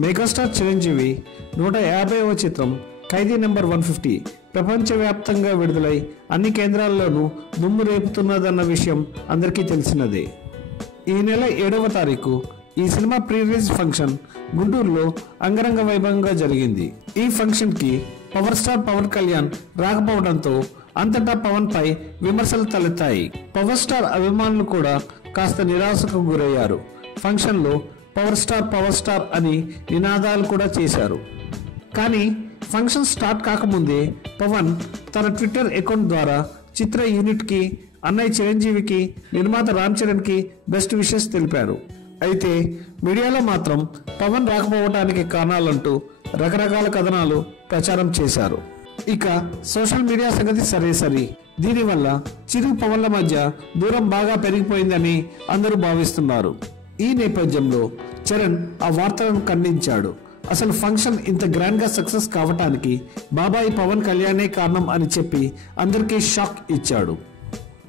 Megastar Chiranjeevi 150వ చిత్రం ఖైదీ number 150 ప్రపంచవ్యాప్తంగా విడుదలై అన్ని కేంద్రాల్లోనూ దుమ్ము రేపుతున్నదన్న విషయం అందరికీ తెలిసినదే. ఈ నెల 7వ తారీఖు ఈ సినిమా ప్రీ రిలీజ్ ఫంక్షన్ గుంటూరులో అంగరంగ వైభవంగా జరిగింది. ఈ ఫంక్షన్కి పవర్ స్టార్ పవన్ కళ్యాణ్ రాకపోవడంతో అంతటా పవన్ పై విమర్శలు తలెత్తాయి. పవర్ స్టార్ అభిమానులు కూడా కాస్త నిరాశకు గురయ్యారు. ఫంక్షన్లో పవర్ స్టార్ అని నినాదాలు కూడా చేశారు. కానీ ఫంక్షన్ స్టార్ట్ కాకముందే పవన్ తన ట్విట్టర్ అకౌంట్ ద్వారా చిత్ర యూనిట్కి, అన్నయ్య చిరంజీవికి, నిర్మాత రామ్ చరణ్కి బెస్ట్ విషెస్ తెలిపారు. అయితే మీడియాలో మాత్రం పవన్ రాకపోవడానికి కారణాలంటూ రకరకాల కథనాలు ప్రచారం చేశారు. ఇక సోషల్ మీడియా సంగతి సరే. దీనివల్ల చిరు పవన్ల మధ్య దూరం బాగా పెరిగిపోయిందని అందరూ భావిస్తున్నారు. ఈ నేపథ్యంలో చరణ్ ఆ వార్తలను ఖండించాడు. అసలు ఫంక్షన్ ఇంత గ్రాండ్ గా సక్సెస్ కావటానికి బాబాయి పవన్ కళ్యాణే కారణం అని చెప్పి అందరికీ షాక్ ఇచ్చాడు.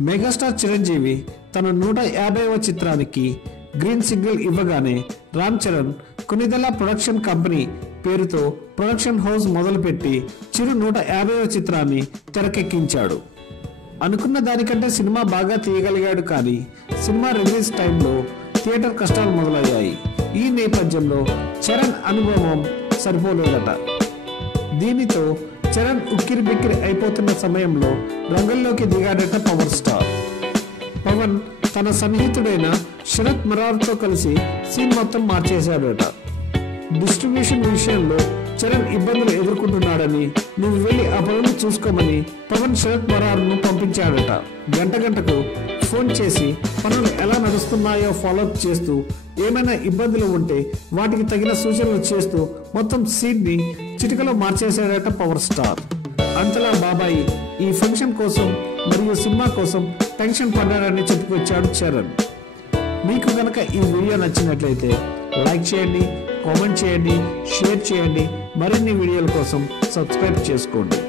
మెగాస్టార్ చిరంజీవి తన 150వ చిత్రానికి గ్రీన్ సిగ్నల్ ఇవ్వగానే రామ్ చరణ్ కొనిదెల ప్రొడక్షన్ కంపెనీ పేరుతో ప్రొడక్షన్ హౌస్ మొదలుపెట్టి చిరు 150వ చిత్రాన్ని తెరకెక్కించాడు. అనుకున్న దానికంటే సినిమా బాగా తీయగలిగాడు. కానీ సినిమా రిలీజ్ టైంలో థియేటర్ కష్టాలు మొదలయ్యాయి. ఈ నేపథ్యంలో చరణ్ అనుభవం సరిపోలేదట. దీనితో చరణ్ ఉక్కిరి బిక్కిరి అయిపోతున్న సమయంలో రంగంలోకి దిగాడట పవర్ స్టార్. పవన్ తన సన్నిహితుడైన శరత్ మరార్తో కలిసి సీన్ మొత్తం మార్చేశాడట. డిస్ట్రిబ్యూషన్ విషయంలో చరణ్ ఇబ్బందులు ఎదుర్కొంటున్నాడని, నువ్వు వెళ్ళి ఆ పనులు చూసుకోమని పవన్ శరత్ మరార్ను పంపించాడట. గంటకు ఫోన్ చేసి పనులు ఎలా నడుస్తున్నాయో ఫాలోఅప్ చేస్తూ, ఏమైనా ఇబ్బందులు ఉంటే వాటికి తగిన సూచనలు చేస్తూ మొత్తం సీన్ని చిటికలో మార్చేశాడట పవర్ స్టార్. అంతలా బాబాయి ఈ ఫంక్షన్ కోసం మరియు సినిమా కోసం టెన్షన్ పడ్డాడని చెప్పుకొచ్చాడు చరణ్. మీకు కనుక ఈ వీడియో నచ్చినట్లయితే లైక్ చేయండి, కామెంట్ చేయండి, షేర్ చేయండి. మరిన్ని వీడియోల కోసం సబ్స్క్రైబ్ చేసుకోండి.